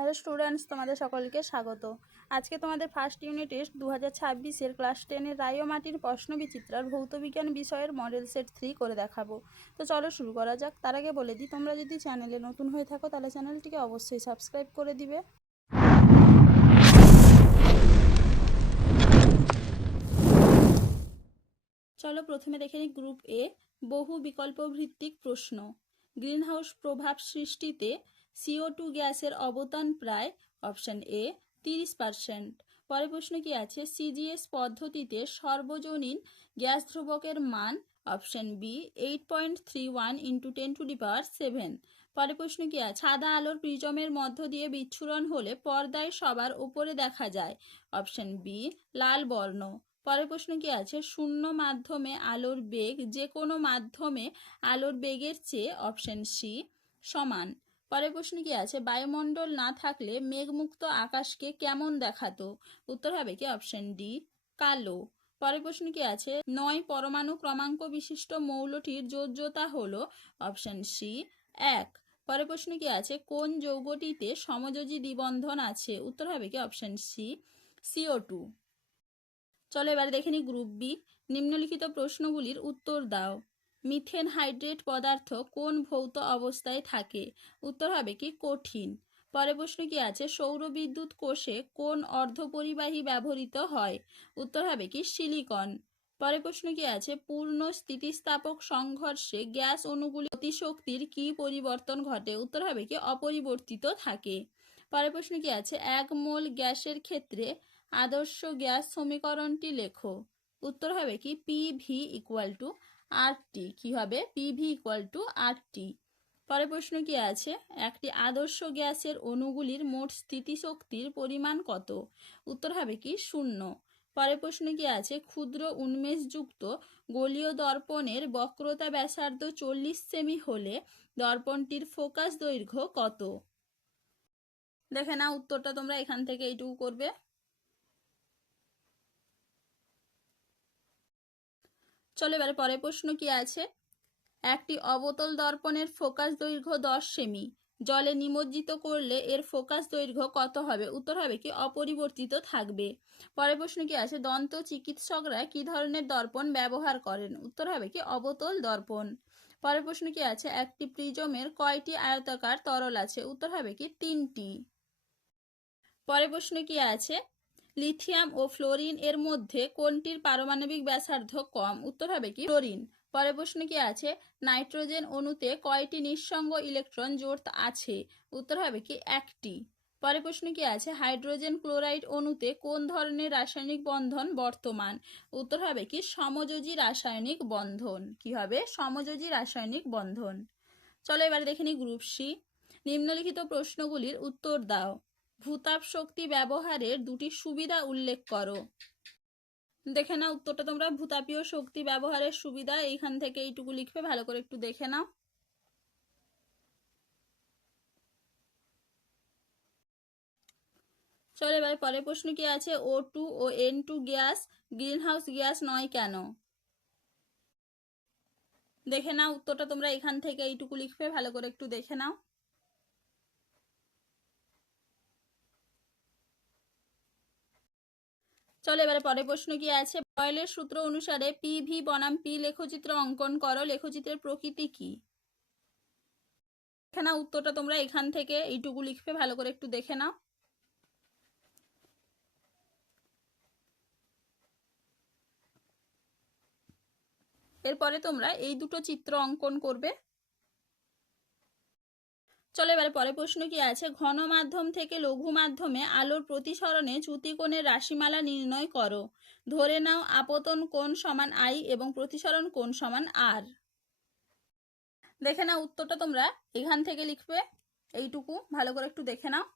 Hello students, তোমাদের সকলকে স্বাগত। আজকে তোমাদের ফার্স্ট ইউনিট টেস্ট 2026-এর ক্লাস 10-এর রায় ও মাটির প্রশ্নবিচিত্রার ভৌতবিজ্ঞান বিষয়ের মডেল সেট 3 করে দেখাবো। তো চলো শুরু করা যাক। তার আগে বলে দিই, তোমরা যদি চ্যানেলে নতুন হয়ে থাকো তাহলে চ্যানেলটিকে অবশ্যই সাবস্ক্রাইব করে দিবে। চলো প্রথমে দেখে নিই গ্রুপ এ, বহু বিকল্প ভিত্তিক প্রশ্ন। গ্রিনহাউস প্রভাব সৃষ্টিতে CO2 গ্যাসের অবদান প্রায় অপশন এ 30%। পরে প্রশ্ন কি আছে? CGS পদ্ধতিতে সর্বজনীন গ্যাস ধ্রুবকের মান অপশন বি 8.31 × 10⁻7। পরে প্রশ্ন কি আছে? সাদা আলোর প্রিজমের মধ্য দিয়ে বিচ্ছুরণ হলে পর্দায় সবার উপরে দেখা যায় অপশন বি লাল বর্ণ। পরের প্রশ্ন কি আছে? শূন্য মাধ্যমে আলোর বেগ যে কোনো মাধ্যমে আলোর বেগের চেয়ে অপশন সি সমান। পরের প্রশ্ন কি আছে? বায়ুমণ্ডল না থাকলে মেঘমুক্ত আকাশকে কেমন দেখাতো? উত্তর হবে কি অপশন ডি কালো। পরের প্রশ্ন কি আছে? 9 পরমাণু ক্রমাঙ্ক বিশিষ্ট মৌলটির যোজ্যতা হলো অপশন সি 1। পরের প্রশ্ন কি আছে? কোন যৌগটিতে সমযোজী দ্বিবন্ধন আছে? উত্তর হবে কি অপশন সি CO2। চলো এবারে দেখে নিই গ্রুপ বি। নিম্নলিখিত প্রশ্নগুলির উত্তর দাও। মিথেন হাইড্রেট পদার্থ কোন ভৌত অবস্থায় থাকে? উত্তর হবে কি কঠিন। পরে প্রশ্ন কি আছে? সৌর বিদ্যুৎ কোষে কোন অর্ধপরিবাহী ব্যবহৃত হয়? উত্তর হবে কি সিলিকন। পরে প্রশ্ন কি আছে? পূর্ণ স্থিতিস্থাপক সংঘর্ষে গ্যাস অণুগুলি গতিশক্তির কি পরিবর্তন ঘটে? উত্তর হবে কি অপরিবর্তিত থাকে। পরে প্রশ্ন কি আছে? 1 মোল গ্যাসের ক্ষেত্রে আদর্শ গ্যাস সমীকরণটি লেখো। উত্তর হবে কি PV = RT। কি হবে? PV = RT। পরে প্রশ্ন কি আছে? একটি আদর্শ গ্যাসের অণুগুলির মোট স্থিতিশক্তির পরিমাণ কত? উত্তর হবে কি 0। পরে প্রশ্ন কি আছে? ক্ষুদ্র উন্মেষযুক্ত গোলীয় দর্পণের বক্রতা ব্যাসার্ধ 40 সেমি হলে দর্পণটির ফোকাস দৈর্ঘ্য কত? দেখে না, উত্তরটা তোমরা এখান থেকে এইটুকু করবে। চলো এবারে পরের প্রশ্ন কি আছে? একটি অবতল দর্পণের ফোকাস দৈর্ঘ্য 10 সেমি। জলে নিমজ্জিত করলে এর ফোকাস দৈর্ঘ্য কত হবে? উত্তর হবে কি অপরিবর্তিত থাকবে। পরের প্রশ্ন কি আছে? দন্ত চিকিৎসকরা কি ধরনের দর্পণ ব্যবহার করেন? উত্তর হবে কি অবতল দর্পণ। পরের প্রশ্ন কি আছে? একটি প্রিজমের কয়টি আয়তাকার তরল আছে? উত্তর হবে কি 3টি। পরের প্রশ্ন কি আছে? লিথিয়াম ও ফ্লোরিন এর মধ্যে কোনটির পারমাণবিক ব্যাসার্ধ কম? উত্তর হবে কি ফ্লোরিন। পরের প্রশ্ন কি আছে? নাইট্রোজেন অণুতে কয়টি নিঃসঙ্গ ইলেকট্রন জোড় আছে? উত্তর হবে কি 1টি। পরের প্রশ্ন কি আছে? হাইড্রোজেন ক্লোরাইড অণুতে কোন ধরনের রাসায়নিক বন্ধন বর্তমান? উত্তর হবে কি সমযোজী রাসায়নিক বন্ধন। কি হবে? সমযোজী রাসায়নিক বন্ধন। চলো এবারে দেখে নিই গ্রুপ সি। নিম্নলিখিত প্রশ্নগুলির উত্তর দাও। ভূতাপ শক্তি ব্যবহারের দুটি সুবিধা উল্লেখ করো। দেখে নাও উত্তরটা তোমরা। ভূতাপীয় শক্তি ব্যবহারের সুবিধা এইখান থেকে এইটুকু লিখবে, ভালো করে একটু দেখে নাও। চলো এবার পরের প্রশ্ন কি আছে? O2 ও N2 গ্যাস গ্রিনহাউস গ্যাস নয় কেন? দেখে নাও উত্তরটা তোমরা এখান থেকে এইটুকু লিখবে, ভালো করে একটু দেখে নাও। চলো এবারে পরের প্রশ্ন কি আছে? বয়েলের সূত্র অনুসারে PV বনাম P লেখচিত্র অঙ্কন করো। লেখচিত্রের প্রকৃতি কি? দেখে নাও উত্তরটা তোমরা এখান থেকে এইটুকু লিখবে, ভালো করে একটু দেখে নাও। এরপরে তোমরা এই দুটো চিত্র অঙ্কন করবে। চলো এবারে পরের প্রশ্ন কি আছে? ঘন মাধ্যম থেকে লঘু মাধ্যমে আলোর প্রতিসরণে চ্যুতিকোণের রাশিমালা নির্ণয় করো। ধরে নাও আপতন কোণ সমান I এবং প্রতিসরণ কোণ সমান R। দেখে নাও উত্তরটা তোমরা এখান থেকে লিখবে, এইটুকু ভালো করে একটু দেখে নাও।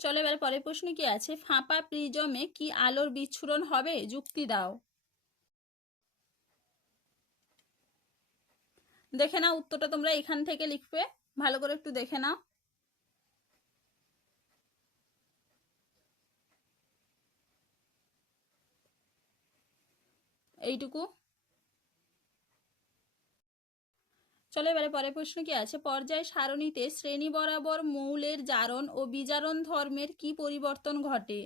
চলো এবার পরের প্রশ্ন কি আছে? ফাঁপা প্রিজমে কি আলোর বিচ্ছুরণ হবে? যুক্তি দাও। দেখে নাও উত্তরটা তোমরা এখান থেকে লিখবে, ভালো করে একটু দেখে নাও। এইটুকু। চলো এবারে পরের প্রশ্ন কি আছে, পর্যায় সারণীতে শ্রেণী বরাবর মৌলের জারণ ও বিজারণ ধর্মের কি পরিবর্তন ঘটে?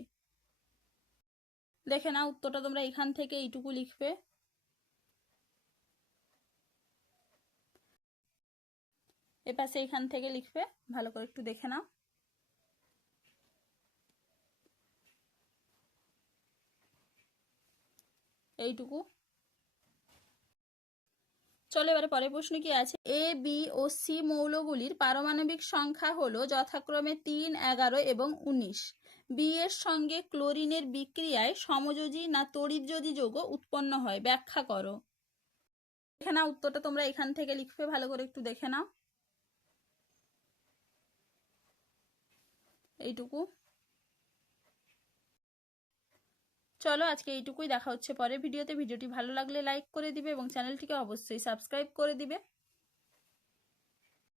দেখে নাও উত্তরটা তোমরা এখান থেকে এইটুকু লিখবে। এপাশে এখান থেকে লিখবে, ভালো করে একটু দেখে নাও। এইটুকু। চলো এবারে পরের প্রশ্ন কি আছে, এ বি ও সি মৌলগুলির পারমাণবিক সংখ্যা হলো যথাক্রমে 3, 11 এবং 19। বি এর সঙ্গে ক্লোরিনের বিক্রিয়ায় সমযোজী না তড়িৎযোজী যৌগ উৎপন্ন হয়, ব্যাখ্যা করো। দেখে নাও উত্তরটা তোমরা এখান থেকে লিখবে, ভালো করে একটু দেখে নাও। এইটুকু। চলো আজকে এইটুকুই, দেখা হচ্ছে পরের ভিডিওতে। ভিডিওটি ভালো লাগলে লাইক করে দিবে এবং চ্যানেলটিকে অবশ্যই সাবস্ক্রাইব করে দিবে।